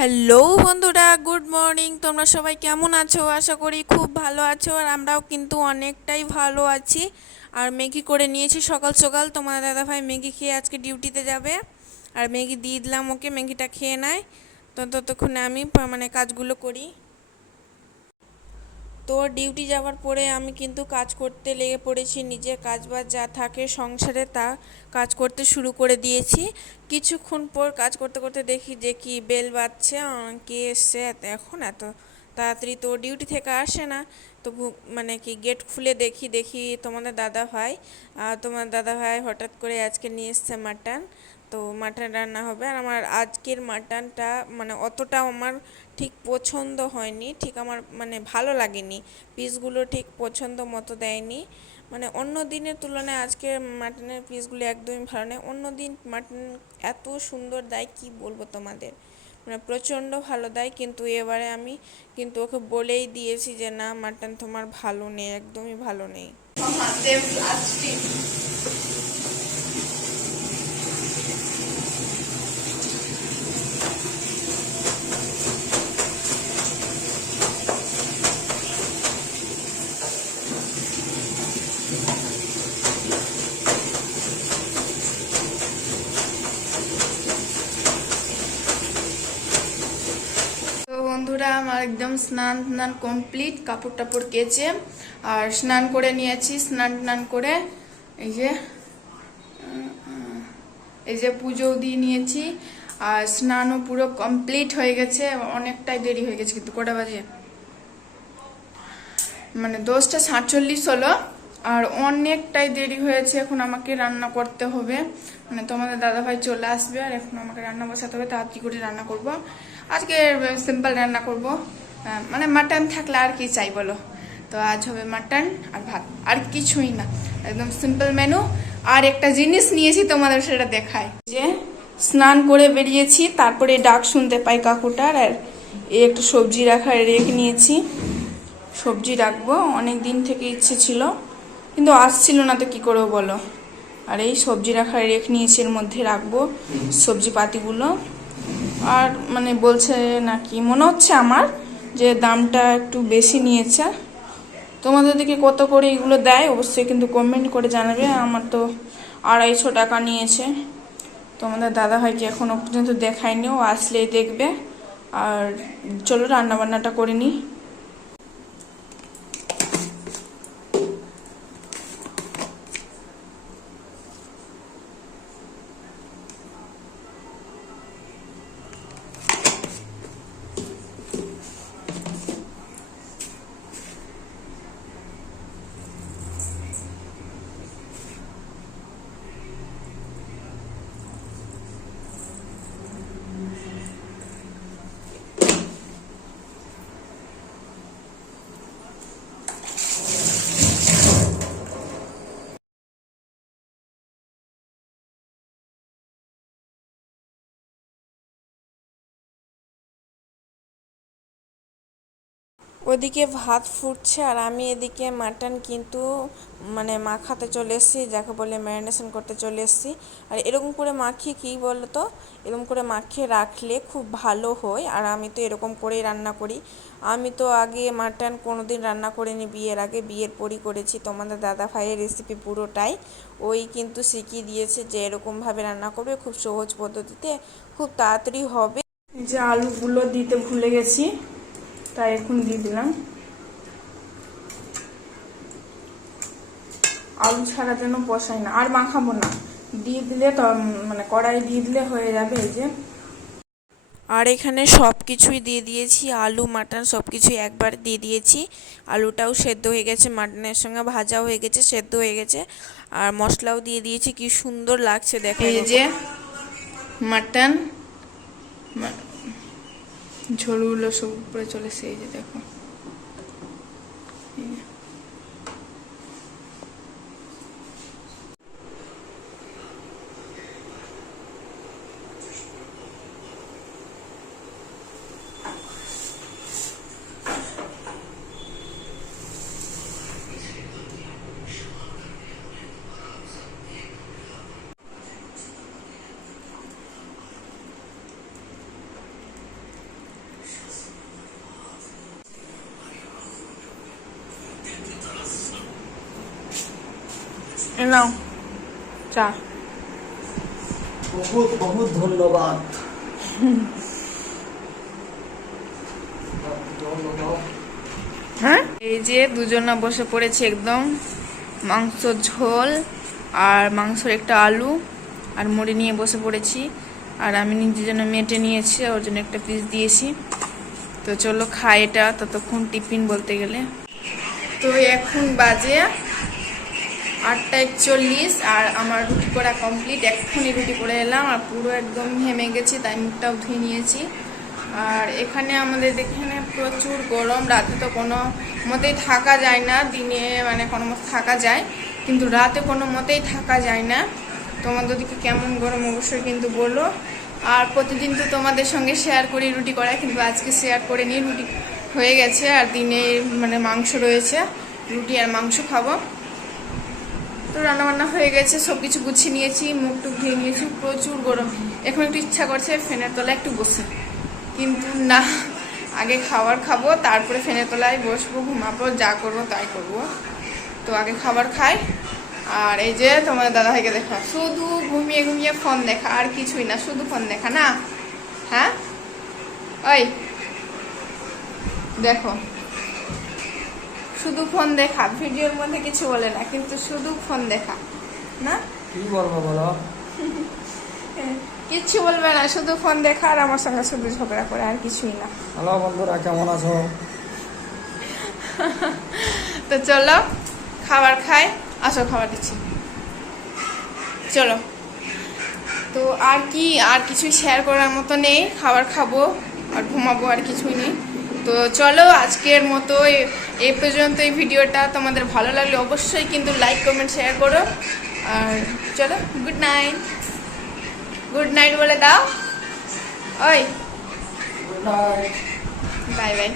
Hello বন্ধুরা, good morning. তোমরা সবাই কেমন আছো? আশা করি খুব ভালো আছো আর আমরাও কিন্তু অনেকটাই ভালো আছি। আর ম্যাগি করে নিয়েছি সকাল সকাল। তোমার দাদাভাই ম্যাগি খেয়ে আজকে ডিউটিতে যাবে। আর ম্যাগি দিয়ে দিলাম ওকে, ম্যাগিটা খেয়ে নেয়। তো ততক্ষণে আমি মানে কাজগুলো করি। তো ডিউটি যাওয়ার পরে আমি কিন্তু কাজ করতে লেগে পড়েছি, নিজের কাজ বাজ যা থাকে সংসারে তা কাজ করতে শুরু করে দিয়েছি। কিছুক্ষণ পর কাজ করতে করতে দেখি যে কি বেল বাজছে কে এসছে এখন এত তাড়াতাড়ি তো ডিউটি থেকে আসে না। তো মানে কি গেট খুলে দেখি দেখি তোমাদের দাদা ভাই তোমার দাদা ভাই হঠাৎ করে আজকে নিয়ে এসছে মাটন। তো মাটন রান্না হবে। আর আমার আজকের মাটনটা মানে অতটাও আমার ঠিক পছন্দ হয়নি, ঠিক আমার মানে ভালো লাগেনি। পিসগুলো ঠিক পছন্দ মতো দেয়নি। মানে অন্য দিনের তুলনায় আজকে মাটনের পিসগুলো একদমই ভালো নেই অন্য দিন মাটন এত সুন্দর দেয়, কি বলব তোমাদের? মানে প্রচণ্ড ভালো দেয়, কিন্তু এবারে আমি কিন্তু ওকে বলেই দিয়েছি যে, না, মাটন তোমার ভালো নেই, একদমই ভালো নেই। বন্ধুরা, আমার একদম স্নান স্নান কমপ্লিট কাপড় টাপড় কেচে আর স্নান করে নিয়েছি, স্নান টান করে এই যে এই যে পুজো দিয়ে নিয়েছি আর স্নানও পুরো কমপ্লিট হয়ে গেছে, অনেকটাই দেরি হয়ে গেছে কিন্তু কটা বাজে? মানে দশটা সাতচল্লিশ হলো আর অনেকটাই দেরি হয়েছে, এখন আমাকে রান্না করতে হবে। মানে তোমাদের দাদাভাই চলে আসবে আর এখন আমাকে রান্না বসাতে হবে, তাড়াতাড়ি করে রান্না করব। আজকে সিম্পল রান্না করব। মানে মাটন থাকলে আর কি চাই বলো? তো আজ হবে মাটন আর ভাত, আর কিছুই না। একদম সিম্পল মেনু আর একটা জিনিস নিয়েছি তোমাদের সেটা দেখায় যে স্নান করে বেরিয়েছি, তারপরে ডাক শুনতে পাই কাকুটার, আর এই একটা সবজি রাখা রেখে নিয়েছি। সবজি রাখব অনেক দিন থেকে ইচ্ছে ছিল, কিন্তু আসছিল না তো কি করব বলো? আর এই সবজি রাখার রেখ নিয়েছি, এর মধ্যে রাখব সবজি পাতিগুলো আর মানে বলছে নাকি, মনে হচ্ছে আমার যে দামটা একটু বেশি নিয়েছে। তোমাদের দিকে কত করে এগুলো দেয়, অবশ্যই কিন্তু কমেন্ট করে জানাবে। আমার তো আড়াইশো টাকা নিয়েছে। তোমাদের দাদা ভাইকে এখনও পর্যন্ত দেখায়নি, ও আসলেই দেখবে। আর চলো রান্না বান্নাটা করে নিই। ওদিকে ভাত ফুটছে আর আমি এদিকে মাটন কিন্তু মানে মাখাতে চলে এসেছি, যাকে বলে ম্যারিনেশন করতে চলে এসেছি। আর এরকম করে মাখিয়ে কী বলতো? এরকম করে মাখিয়ে রাখলে খুব ভালো হয়। আর আমি তো এরকম করেই রান্না করি। আমি তো আগে মাটন কোনো দিন রান্না করিনি বিয়ের আগে। বিয়ের পরই করেছি। তোমাদের দাদা ভাইয়ের রেসিপি পুরোটাই। ওই কিন্তু শিখিয়ে দিয়েছে যে এরকমভাবে রান্না করবে খুব সহজ পদ্ধতিতে। খুব তাড়াতাড়ি হবে। যে আলুগুলো দিতে ভুলে গেছি। তাই এখন দিয়ে দিলাম। আলু ছাড়া যেন বসাই না। আর মাখাবো না। দিয়ে দিলে মানে কড়াই দিয়ে দিলে হয়ে যাবে এই যে। আর এখানে সব কিছুই দিয়ে দিয়েছি। আলু মাটন সব কিছুই একবার দিয়ে দিয়েছি। আলুটাও সেদ্ধ হয়ে গেছে। মাটনের সঙ্গে ভাজাও হয়ে গেছে সেদ্ধ হয়ে গেছে। আর মশলাও দিয়ে দিয়েছি। কি সুন্দর লাগছে দেখো। এই যে মাটন ঝোলগুলো সব উপরে চলে এই যে দেখো। নাও চা বহুত বহুত ধন্যবাদ। হ্যাঁ? এই যে দুজনা বসে পড়েছে একদম। মাংস ঝোল আর মাংসর একটা আলু আর মুড়ি নিয়ে বসে পড়েছি। আর আমি নিজের জন্য মেটে নিয়েছি ওর জন্য একটা পিস দিয়েছি। তো চলো খাই এটা ততক্ষণ টিফিন বলতে গেলে। তো এখন বাজে আটটা একচল্লিশ আর আমার রুটি করা কমপ্লিট এক্ষুনি রুটি করে এলাম আর পুরো একদম হেমে গেছি, তাই মুখটাও ধুয়ে নিয়েছি। আর এখানে আমাদের এখানে প্রচুর গরম, রাতে তো কোনো মতেই থাকা যায় না, দিনে মানে কোনো মতে থাকা যায়, কিন্তু রাতে কোনো মতেই থাকা যায় না। তোমাদের দিকে কেমন গরম অবশ্যই কিন্তু বলো। আর প্রতিদিন তো তোমাদের সঙ্গে শেয়ার করি রুটি করা, কিন্তু আজকে শেয়ার করে নিয়ে রুটি হয়ে গেছে আর দিনে মানে মাংস রয়েছে, রুটি আর মাংস খাব। তো রান্নাবান্না হয়ে গেছে সব কিছু গুছিয়ে নিয়েছি, মুখ টুক ধুয়ে নিয়েছি, প্রচুর গরম। এখন একটু ইচ্ছা করছে ফ্যানের তলায় একটু বসে। কিন্তু না, আগে খাবার খাব, তারপরে ফ্যানের তলায় বসবো, ঘুমাবো, যা করব তাই করব। তো আগে খাবার খাই, আর এই যে তোমার দাদা ভাইকে দেখা। শুধু ঘুমিয়ে ঘুমিয়ে ফোন দেখা, আর কিছুই না, শুধু ফোন দেখা না। হ্যাঁ? ওই, দেখো। শুধু ফোন দেখা ভিডিওর মধ্যে কিছু বলে না কিন্তু শুধু ফোন দেখা না? কি বলব বলো? কিচ্ছু বলবে না শুধু ফোন দেখা আর আমার সঙ্গে শুধু ঝগড়া করে আর কিছুই না। হ্যালো বন্ধুরা কেমন আছো? তো চলো খাবার খাই আসো খাবার দিচ্ছি। চলো। তো আর কি আর কিছুই শেয়ার করার মতো নেই খাবার খাব আর ঘুমাবো আর কিছুই নেই। তো চলো আজকের মতো এই পর্যন্ত এই ভিডিওটা তোমাদের ভালো লাগলে অবশ্যই কিন্তু লাইক কমেন্ট শেয়ার করো। আর চলো গুড নাইট গুড নাইট বলে দাও। ওই। Bye bye